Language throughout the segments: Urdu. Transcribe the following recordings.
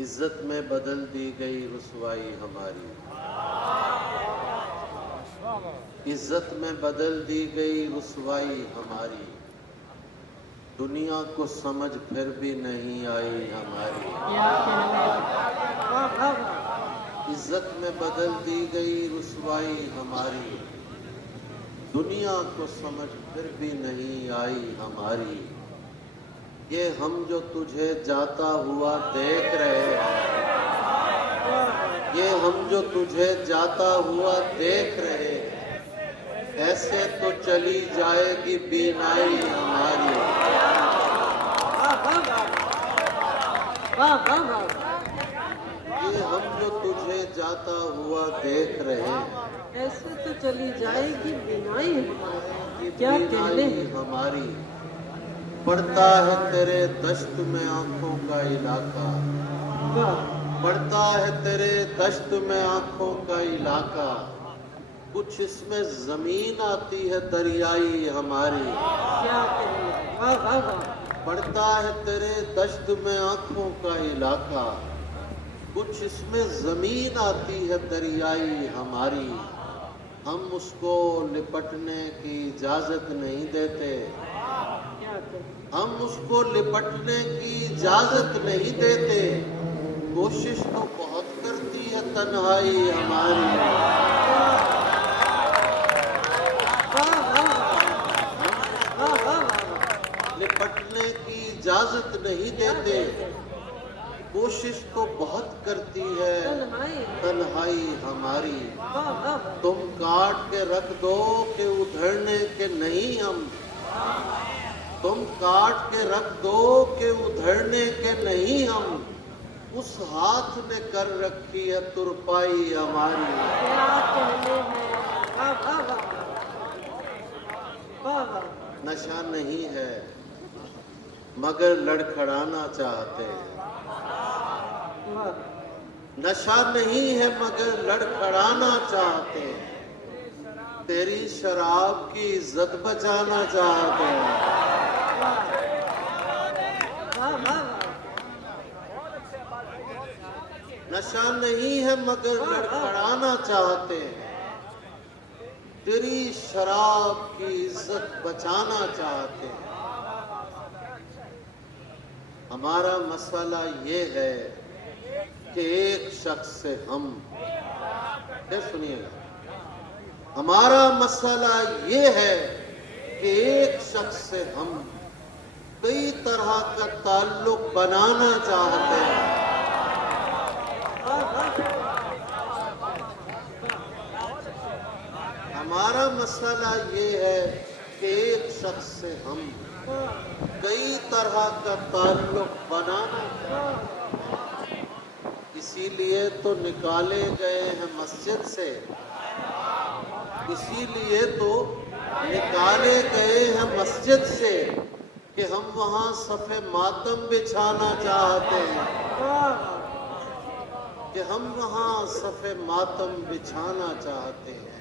عزت میں بدل دی گئی رسوائی ہماری، عزت میں بدل دی گئی رسوائی ہماری، دنیا کو سمجھ پھر بھی نہیں آئی ہماری، عزت میں بدل دی گئی رسوائی ہماری، دنیا کو سمجھ پھر بھی نہیں آئی ہماری، یہ ہم جو تجھے جاتا ہوا دیکھ رہے ہیں، یہ ہم جو تجھے جاتا ہوا دیکھ رہے ہیں، ایسے تو چلی جائے گی بینائی ہماری، یہ ہم جو تجھے جاتا ہوا دیکھ رہے ہیں، ایسے تو چلی جائے گی بینائی ہماری، کیا کہنے بینائی ہماری، پڑتا ہے تیرے دشت میں آنکھوں کا علاقہ، پڑتا ہے تیرے دشت میں آنکھوں کا علاقہ، کچھ اس میں زمین آتی ہے دریائی ہماری، کیا کہنے، پڑتا ہے تیرے دشت میں آنکھوں کا علاقہ، کچھ اس میں زمین آتی ہے دریائی ہماری، ہم اس کو لپٹنے کی اجازت نہیں دیتے، ہم اس کو لپٹنے کی اجازت نہیں دیتے، کوشش تو بہت کرتی ہے تنہائی ہماری، لپٹنے کی اجازت نہیں دیتے، کوشش تو بہت کرتی ہے تنہائی ہماری، تم کاٹ کے رکھ دو کہ ادھڑنے کے نہیں ہم، تم کاٹ کے رکھ دو کہ ادھڑنے کے نہیں ہم، اس ہاتھ نے کر رکھی ہے ترپائی ہماری، نشہ نہیں ہے مگر لڑکھڑانا چاہتے ہیں، نشہ نہیں ہے مگر لڑکھڑانا چاہتے ہیں، تیری شراب کی عزت بچانا چاہتے ہیں، نشہ نہیں ہے مگر لڑکھڑانا چاہتے ہیں، تیری شراب کی عزت بچانا چاہتے ہیں، ہمارا مسئلہ یہ ہے کہ ایک شخص سے ہم، پھر سنیے گا، ہمارا مسئلہ یہ ہے کہ ایک شخص سے ہم کئی طرح کا تعلق بنانا چاہتے ہیں، ہمارا مسئلہ یہ ہے کہ ایک شخص سے ہم کئی طرح کا تعلق بنانا چاہتے ہیں، اسی لیے تو نکالے گئے ہیں مسجد سے، اسی لیے تو نکالے گئے ہیں مسجد سے کہ ہم وہاں صف ماتم بچھانا چاہتے ہیں، کہ ہم وہاں صف ماتم بچھانا چاہتے ہیں،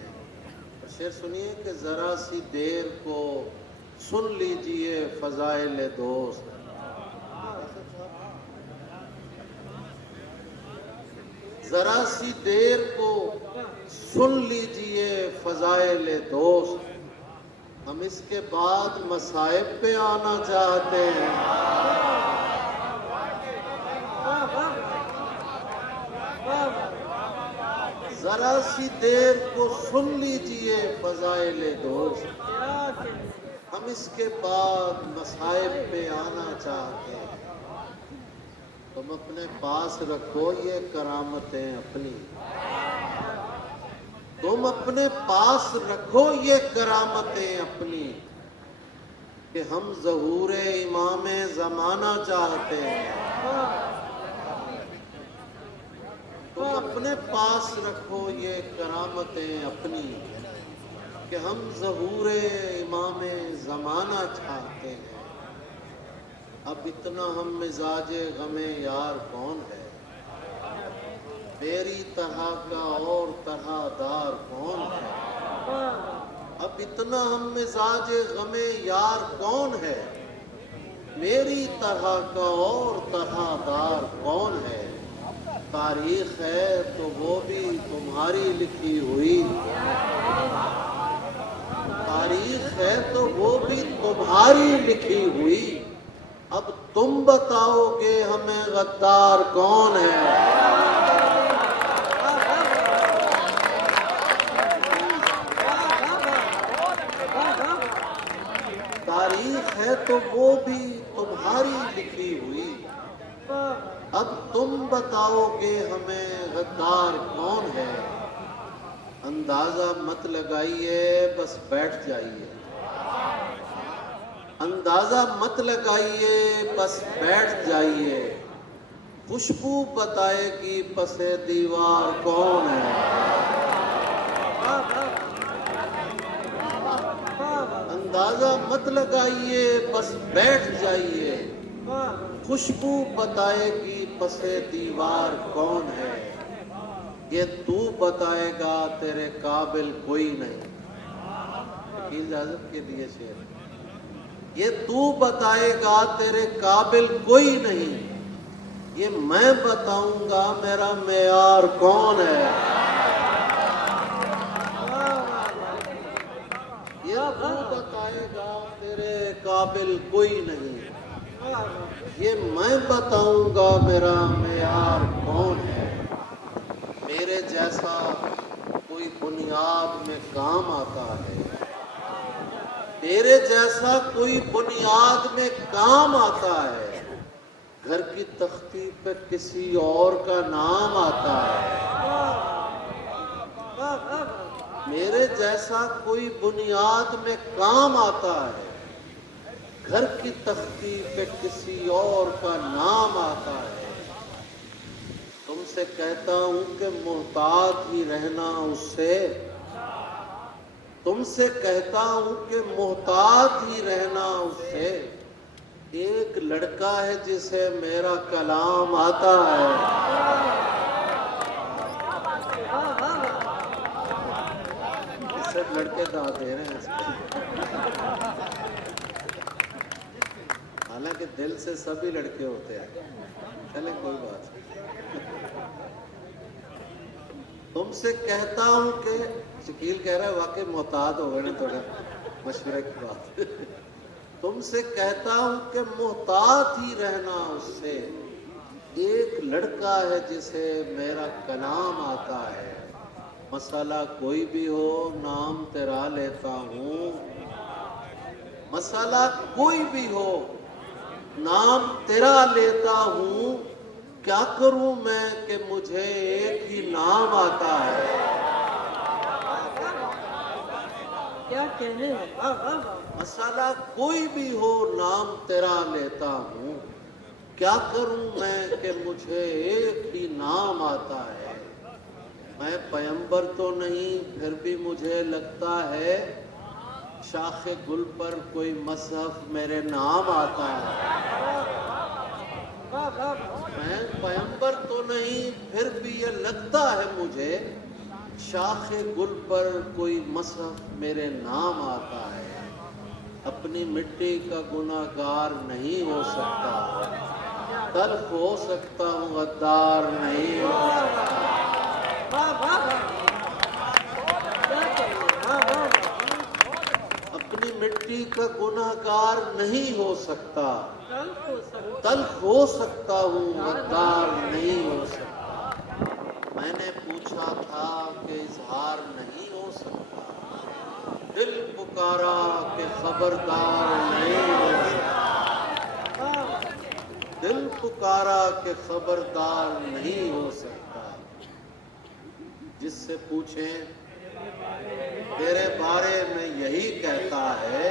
شعر سنیے کہ ذرا سی دیر کو سن لیجئے فضائل دوست، ذرا سی دیر کو سن لیجئے فضائل دوست، ہم اس کے بعد مصائب پہ آنا چاہتے ہیں، ذرا سی دیر کو سن لیجئے فضائل دوست، ہم اس کے بعد مصائب پہ آنا چاہتے ہیں، تم اپنے پاس رکھو یہ کرامتیں اپنی، تم اپنے پاس رکھو یہ کرامتیں اپنی، کہ ہم ظہور امام زمانہ چاہتے ہیں، تم اپنے پاس رکھو یہ کرامتیں اپنی، کہ ہم ظہور امام زمانہ چاہتے ہیں، اب اتنا ہم مزاج غم یار کون ہے، میری طرح کا اور طرح دار کون ہے، اب اتنا ہم مزاج غم یار کون ہے، میری طرح کا اور طرح دار کون ہے، تاریخ ہے تو وہ بھی تمہاری لکھی ہوئی، تاریخ ہے تو وہ بھی تمہاری لکھی ہوئی، اب تم بتاؤ گے ہمیں غدار کون ہے؟ تاریخ ہے تو وہ بھی تمہاری لکھی ہوئی، اب تم بتاؤ گے ہمیں غدار کون ہے؟ اندازہ مت لگائیے بس بیٹھ جائیے، اندازہ مت لگائیے بس بیٹھ جائیے، خوشبو بتائے گی پس دیوار کون ہے؟ اندازہ مت لگائیے بس بیٹھ جائیے، خوشبو بتائے گی پس دیوار کون ہے؟ یہ تو بتائے گا تیرے قابل کوئی نہیں، وکیل اعظم کے لیے شعر، یہ تو بتائے گا تیرے قابل کوئی نہیں، یہ میں بتاؤں گا میرا معیار کون ہے؟ یہ تو بتائے گا تیرے قابل کوئی نہیں، یہ میں بتاؤں گا میرا معیار کون ہے؟ میرے جیسا کوئی بنیاد میں کام آتا ہے، تیرے جیسا کوئی بنیاد میں کام آتا ہے، گھر کی تختی پہ کسی اور کا نام آتا ہے، میرے جیسا کوئی بنیاد میں کام آتا ہے، گھر کی تختی پہ کسی اور کا نام آتا ہے، تم سے کہتا ہوں کہ محتاط ہی رہنا اس سے، تم سے کہتا ہوں کہ محتاط ہی رہنا اس سے، ایک لڑکا ہے جسے میرا کلام آتا ہے، سب لڑکے دعوت دے رہے ہیں، حالانکہ دل سے سبھی لڑکے ہوتے ہیں، چلے کوئی بات نہیں۔ تم سے کہتا ہوں کہ شکیل کہہ رہا ہے واقعی محتاط ہو گئے نا تھوڑے مشورے کی بات، تم سے کہتا ہوں کہ محتاط ہی رہنا اس سے، ایک لڑکا ہے جسے میرا کلام آتا ہے، مسئلہ کوئی بھی ہو نام تیرا لیتا ہوں، مسئلہ کوئی بھی ہو نام تیرا لیتا ہوں، کیا کروں میں کہ مجھے ایک ہی نام آتا ہے؟ کیا کہنے ہیں؟ مسئلہ کوئی بھی ہو نام تیرا لیتا ہوں، کیا کروں میں کہ مجھے ایک ہی نام آتا ہے، میں پیمبر تو نہیں پھر بھی مجھے لگتا ہے، شاخ گل پر کوئی مصحف میرے نام آتا ہے، میں پیمبر تو نہیں پھر بھی یہ لگتا ہے مجھے، شاخ گل پر کوئی مصحف میرے نام آتا ہے، اپنی مٹی کا گناہ گار نہیں ہو سکتا، تلخ ہو سکتا ہوں غدار نہیں ہو سکتا، اپنی مٹی کا گناہ گار نہیں ہو سکتا، تلخ ہو سکتا ہوں غدار نہیں ہو سکتا، میں نے پوچھا تھا کہ اظہار نہیں ہو سکتا، دل پکارا کہ خبردار نہیں ہو سکتا، دل پکارا کہ خبردار نہیں ہو سکتا، جس سے پوچھیں تیرے بارے میں یہی کہتا ہے،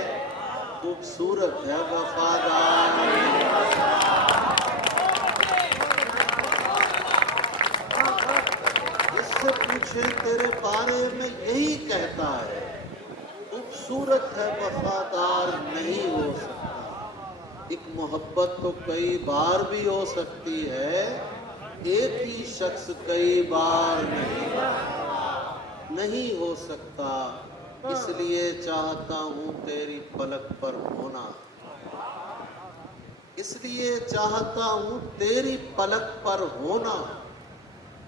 خوبصورت ہے وفادار نہیں ہو سکتا، جس سے پوچھیں تیرے بارے میں یہی کہتا ہے، خوبصورت ہے وفادار نہیں ہو سکتا، ایک محبت تو کئی بار بھی ہو سکتی ہے، ایک ہی شخص کئی بار نہیں ہو سکتا، اس لیے چاہتا ہوں تیری پلک پر ہونا، اس لیے چاہتا ہوں تیری پلک پر ہونا،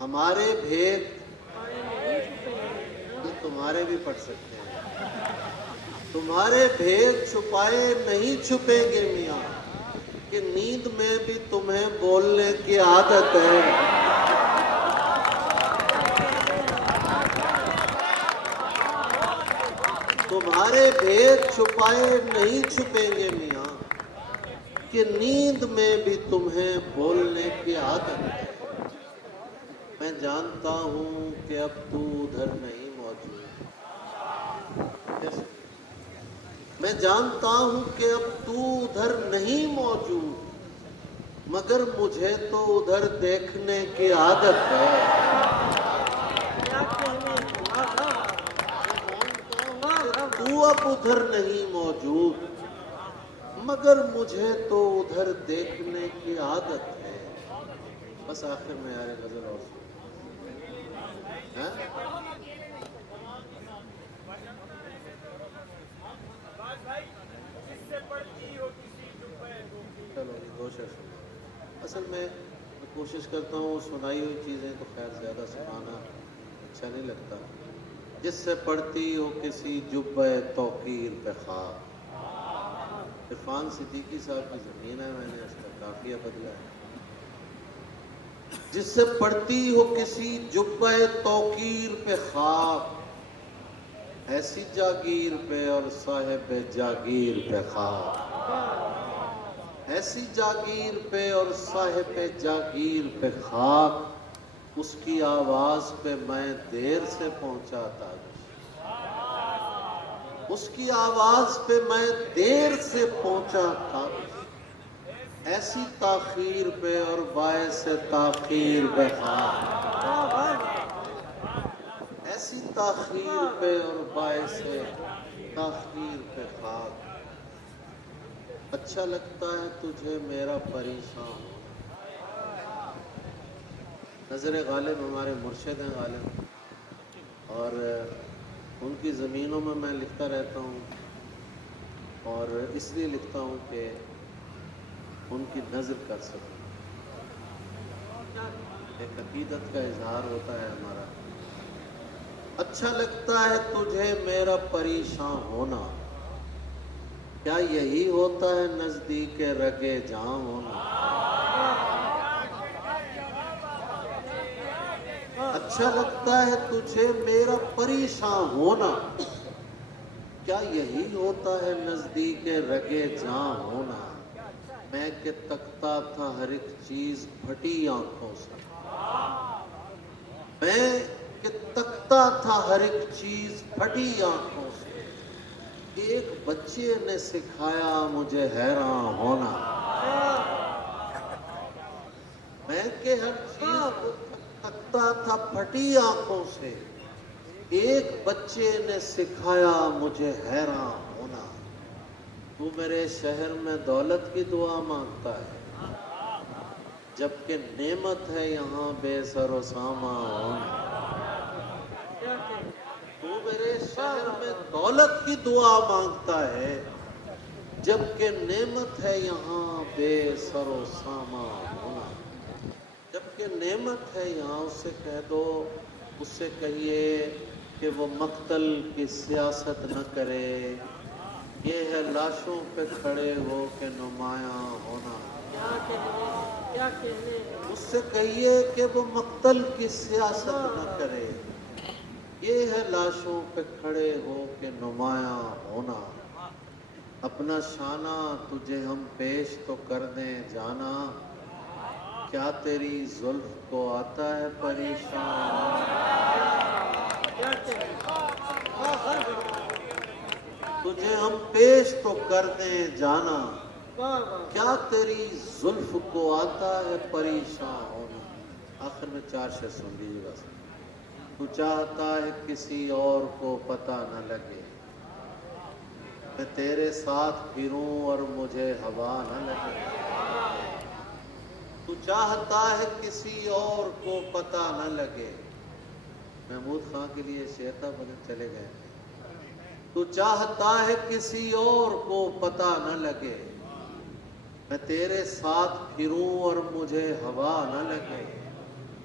ہمارے بھید چھپائے نہیں چھپیں یہ تمہارے بھی پڑھ سکتے ہیں، تمہارے بھید چھپائے نہیں چھپیں گے میاں، کہ نیند میں بھی تمہیں بولنے کی عادت ہے۔ تمہارے بھید چھپائے نہیں چھپیں گے میاں، کہ نیند میں بھی تمہیں بولنے کی عادت ہے۔ میں جانتا ہوں کہ اب تو ادھر نہیں موجود، میں جانتا ہوں کہ اب تو ادھر نہیں موجود، مگر مجھے تو ادھر دیکھنے کی عادت ہے۔ کیا کہنے تو اب ادھر نہیں موجود، مگر مجھے تو ادھر دیکھنے کی عادت ہے۔ بس آخر میں یار غزل اور ہاں؟ چلو یہ دو شعر سنو۔ اصل میں کوشش کرتا ہوں سنائی ہوئی چیزیں تو خیر زیادہ سنانا اچھا نہیں لگتا۔ جس سے پڑتی ہو کسی جبہ توقیر پہ خاک، عرفان صدیقی صاحب کی زمین ہے، میں نے اس کا قافیہ بدلا ہے۔ جس سے پڑتی ہو کسی جبہ توقیر پہ خاک، ایسی جاگیر پہ اور صاحب جاگیر پہ خاک، ایسی جاگیر پہ اور صاحب جاگیر پہ خاک، اس کی آواز پہ میں دیر سے پہنچا تھا، اس کی آواز پہ میں دیر سے پہنچا تھا، ایسی تاخیر پہ اور باعث تاخیر پہ خاک، ایسی تاخیر پہ اور باعث تاخیر پہ خاک۔ اچھا لگتا ہے تجھے میرا پریشان ہونا۔ نظر غالب ہمارے مرشد ہیں غالب، اور ان کی زمینوں میں لکھتا رہتا ہوں، اور اس لیے لکھتا ہوں کہ ان کی نظر کر سکوں۔ ایک عقیدت کا اظہار ہوتا ہے ہمارا۔ اچھا لگتا ہے تجھے میرا پریشان ہونا، کیا یہی ہوتا ہے نزدیک رگے جاں ہونا۔ اچھا لگتا ہے تجھے میرا پریشان ہونا، کیا یہی ہوتا ہے نزدیک رگے جاں ہونا۔ میں کہ تکتا تھا ہر ایک چیز پھٹی آنکھوں سے، میں کہ تکتا تھا ہر ایک چیز پھٹی آنکھوں سے، ایک بچے نے سکھایا مجھے حیران ہونا۔ میں کہ ہر چیز کو تکتا تھا پھٹی آنکھوں سے، ایک بچے نے سکھایا مجھے حیران ہونا۔ تو میرے شہر میں دولت کی دعا مانگتا ہے، جبکہ نعمت ہے یہاں بے سر و سامان ہونا۔ تو میرے شہر میں دولت کی دعا مانگتا ہے، جبکہ نعمت ہے یہاں بے سر و سامان ہونا۔ جبکہ نعمت ہے یہاں، اس سے کہہ دو، اس سے کہیے کہ وہ مقتل کی سیاست نہ کرے، یہ ہے لاشوں پہ کھڑے ہو کے نمایاں ہونا۔ کیا کہنے اس سے کہیے کہ وہ مقتل کی سیاست نہ کرے، یہ ہے لاشوں پہ کھڑے ہو کے نمایاں ہونا۔ اپنا شانہ تجھے ہم پیش تو کر دیں جانا، کیا تیری زلف کو آتا ہے پریشان۔ تجھے ہم پیش تو کر دیں جانا، کیا تیری زلف کو آتا ہے پریشان ہونا۔ آخر میں چار شعر سن لیجیے بس۔ تو چاہتا ہے کسی اور کو پتہ نہ لگے، میں تیرے ساتھ پھروں اور مجھے ہوا نہ لگے۔ تو چاہتا ہے کسی اور کو پتہ نہ لگے، محمود خان کے لیے شعر تھا بدل چلے گئے۔ تو چاہتا ہے کسی اور کو پتہ نہ لگے، میں تیرے ساتھ پھروں اور مجھے ہوا نہ لگے۔